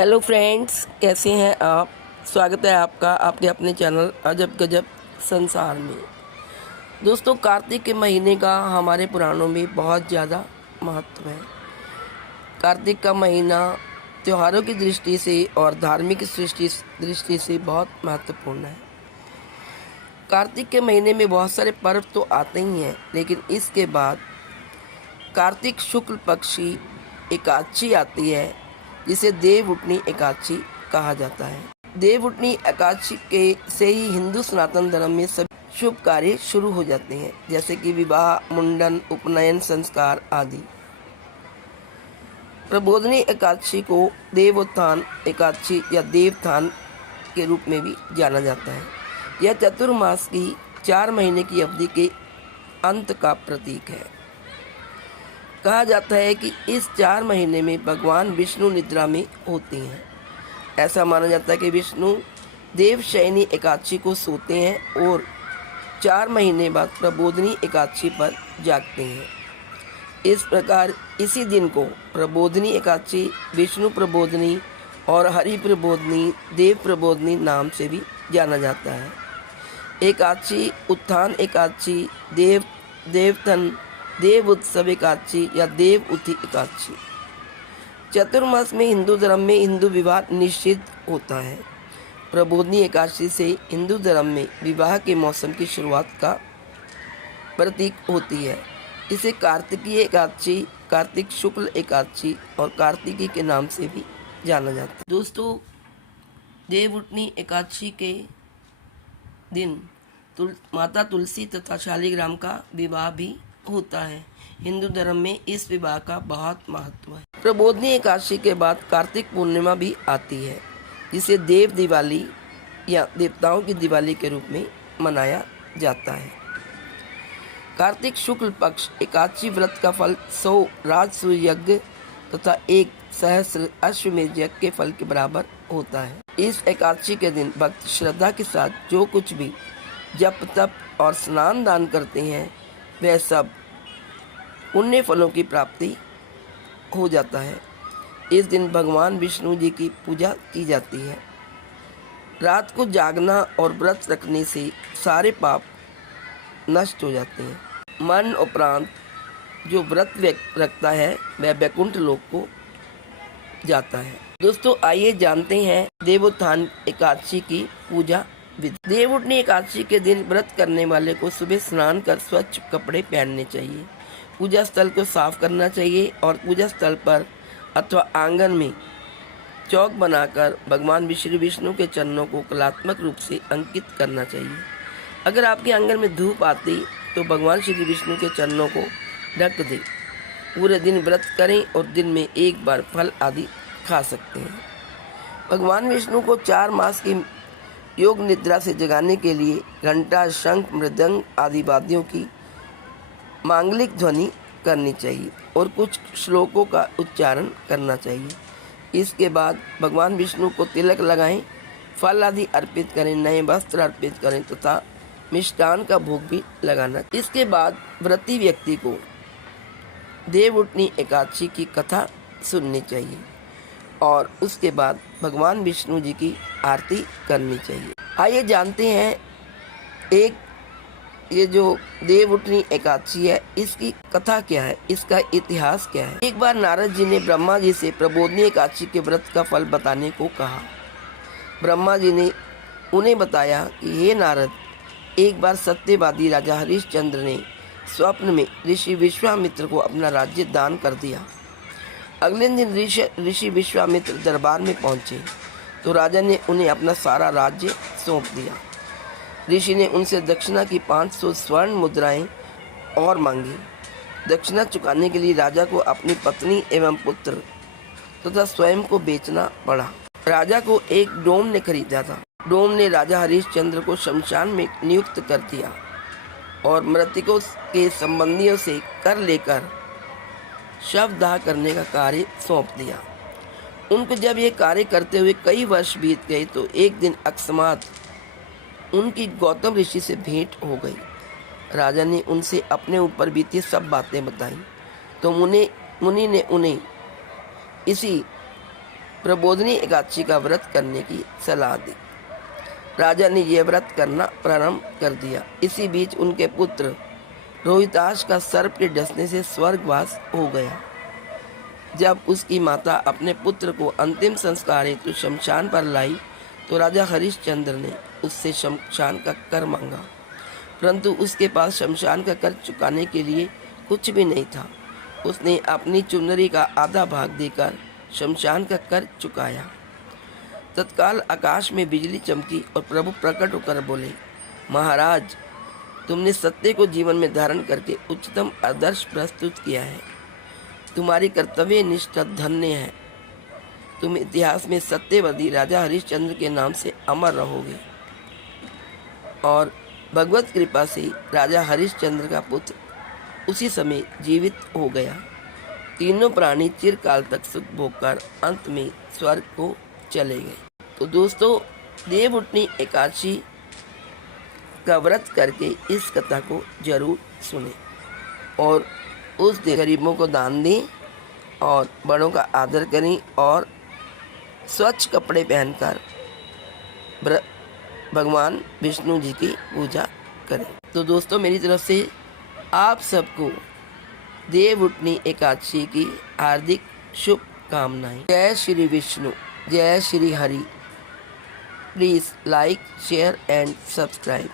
Hello friends, कैसे हैं आप। स्वागत है आपका आपके अपने चैनल अजब गजब संसार में। दोस्तों, कार्तिक के महीने का हमारे पुराणों में बहुत ज़्यादा महत्व है। कार्तिक का महीना त्योहारों की दृष्टि से और धार्मिक दृष्टि से बहुत महत्वपूर्ण है। कार्तिक के महीने में बहुत सारे पर्व तो आते ही हैं, लेकिन इसके बाद कार्तिक शुक्ल पक्षी एकादशी आती है, जिसे देवउठनी एकादशी कहा जाता है। देवउठनी एकादशी के से ही हिंदू सनातन धर्म में सभी शुभ कार्य शुरू हो जाते हैं, जैसे कि विवाह, मुंडन, उपनयन संस्कार आदि। प्रबोधनी एकादशी को देवोत्थान एकादशी या देवथान के रूप में भी जाना जाता है। यह चतुर्मास की 4 महीने की अवधि के अंत का प्रतीक है। कहा जाता है कि इस 4 महीने में भगवान विष्णु निद्रा में होते हैं। ऐसा माना जाता है कि विष्णु देवशयनी एकादशी को सोते हैं और 4 महीने बाद प्रबोधनी एकादशी पर जागते हैं। इस प्रकार इसी दिन को प्रबोधनी एकादशी, विष्णु प्रबोधनी और हरि प्रबोधनी, देव प्रबोधनी नाम से भी जाना जाता है। एकादशी, उत्थान एकादशी, देवथन, देव उत्सव एकादशी या देव उठी एकादशी। चतुर्मास में हिंदू धर्म में हिंदू विवाह निश्चित होता है। प्रबोधनी एकादशी से हिंदू धर्म में विवाह के मौसम की शुरुआत का प्रतीक होती है। इसे कार्तिकीय एकादशी, कार्तिक शुक्ल एकादशी और कार्तिकी के नाम से भी जाना जाता है। दोस्तों, देवउठनी एकादशी के दिन माता तुलसी तथा शालिग्राम का विवाह भी होता है। हिंदू धर्म में इस विवाह का बहुत महत्व है। प्रबोधनी एकादशी के बाद कार्तिक पूर्णिमा भी आती है, जिसे देव दिवाली या देवताओं की दिवाली के रूप में मनाया जाता है। कार्तिक शुक्ल पक्ष एकादशी व्रत का फल 100 राजसूय यज्ञ तथा 1 सहस्र अश्वमेध यज्ञ के फल के बराबर होता है। इस एकादशी के दिन भक्त श्रद्धा के साथ जो कुछ भी जप तप और स्नान दान करते हैं, वह सब पुण्य फलों की प्राप्ति हो जाता है। इस दिन भगवान विष्णु जी की पूजा की जाती है। रात को जागना और व्रत रखने से सारे पाप नष्ट हो जाते हैं। मन उपरांत जो व्रत रखता है वह वैकुंठ लोक को जाता है। दोस्तों, आइए जानते हैं देवोत्थान एकादशी की पूजा विधि। देवउठनी एकादशी के दिन व्रत करने वाले को सुबह स्नान कर स्वच्छ कपड़े पहनने चाहिए। पूजा स्थल को साफ करना चाहिए और पूजा स्थल पर अथवा आंगन में चौक बनाकर भगवान श्री विष्णु के चरणों को कलात्मक रूप से अंकित करना चाहिए। अगर आपके आंगन में धूप आती तो भगवान श्री विष्णु के चरणों को ढक दें। पूरे दिन व्रत करें और दिन में एक बार फल आदि खा सकते हैं। भगवान विष्णु को 4 मास की योग निद्रा से जगाने के लिए घंटा, शंख, मृदंग आदि वाद्यों की मांगलिक ध्वनि करनी चाहिए और कुछ श्लोकों का उच्चारण करना चाहिए। इसके बाद भगवान विष्णु को तिलक लगाएं, फल आदि अर्पित करें, नए वस्त्र अर्पित करें तथा मिष्टान का भोग भी लगाना। इसके बाद व्रती व्यक्ति को देवउठनी एकादशी की कथा सुननी चाहिए और उसके बाद भगवान विष्णु जी की आरती करनी चाहिए। आइए जानते हैं ये जो देवउठनी एकादशी है, इसकी कथा क्या है, इसका इतिहास क्या है। एक बार नारद जी ने ब्रह्मा जी से प्रबोधनी एकादशी के व्रत का फल बताने को कहा। ब्रह्मा जी ने उन्हें बताया कि हे नारद, एक बार सत्यवादी राजा हरिश्चंद्र ने स्वप्न में ऋषि विश्वामित्र को अपना राज्य दान कर दिया। अगले दिन ऋषि विश्वामित्र दरबार में पहुंचे तो राजा ने उन्हें अपना सारा राज्य सौंप दिया। ऋषि ने उनसे दक्षिणा की 500 स्वर्ण मुद्राएं और मांगी। दक्षिणा चुकाने के लिए राजा को अपनी पत्नी एवं पुत्र तथा स्वयं को बेचना पड़ा। राजा को एक डोम ने खरीदा था। डोम ने राजा हरिश्चंद्र को शमशान में नियुक्त कर दिया और मृतकों के संबंधियों से कर लेकर शवदाह करने का कार्य सौंप दिया। उनको जब ये कार्य करते हुए कई वर्ष बीत गए तो एक दिन अकस्मात उनकी गौतम ऋषि से भेंट हो गई। राजा ने उनसे अपने ऊपर बीती सब बातें बताई तो मुनि ने उन्हें इसी प्रबोधनी एकादशी का व्रत करने की सलाह दी। राजा ने यह व्रत करना प्रारंभ कर दिया। इसी बीच उनके पुत्र रोहिताश का सर्प के डसने से स्वर्गवास हो गया। जब उसकी माता अपने पुत्र को अंतिम संस्कार हेतु शमशान पर लाई तो राजा हरिश्चंद्र ने उससे शमशान का कर मांगा, परंतु उसके पास शमशान का कर चुकाने के लिए कुछ भी नहीं था। उसने अपनी चुनरी का आधा भाग देकर शमशान का कर चुकाया। तत्काल आकाश में बिजली चमकी और प्रभु प्रकट होकर बोले, महाराज, तुमने सत्य को जीवन में धारण करके उच्चतम आदर्श प्रस्तुत किया है। तुम्हारी कर्तव्य निष्ठा धन्य है। तुम इतिहास में सत्यवादी राजा हरिश्चंद्र के नाम से अमर रहोगे। और भगवत कृपा से राजा हरिश्चंद्र का पुत्र उसी समय जीवित हो गया। तीनों प्राणी चिरकाल तक सुख भोगकर अंत में स्वर्ग को चले गए। तो दोस्तों, देवउठनी एकादशी का व्रत करके इस कथा को जरूर सुने और उस दिन गरीबों को दान दें और बड़ों का आदर करें और स्वच्छ कपड़े पहनकर भगवान विष्णु जी की पूजा करें। तो दोस्तों, मेरी तरफ से आप सबको देवउठनी एकादशी की हार्दिक शुभकामनाएं। जय श्री विष्णु, जय Shri Hari. Please like, share and subscribe.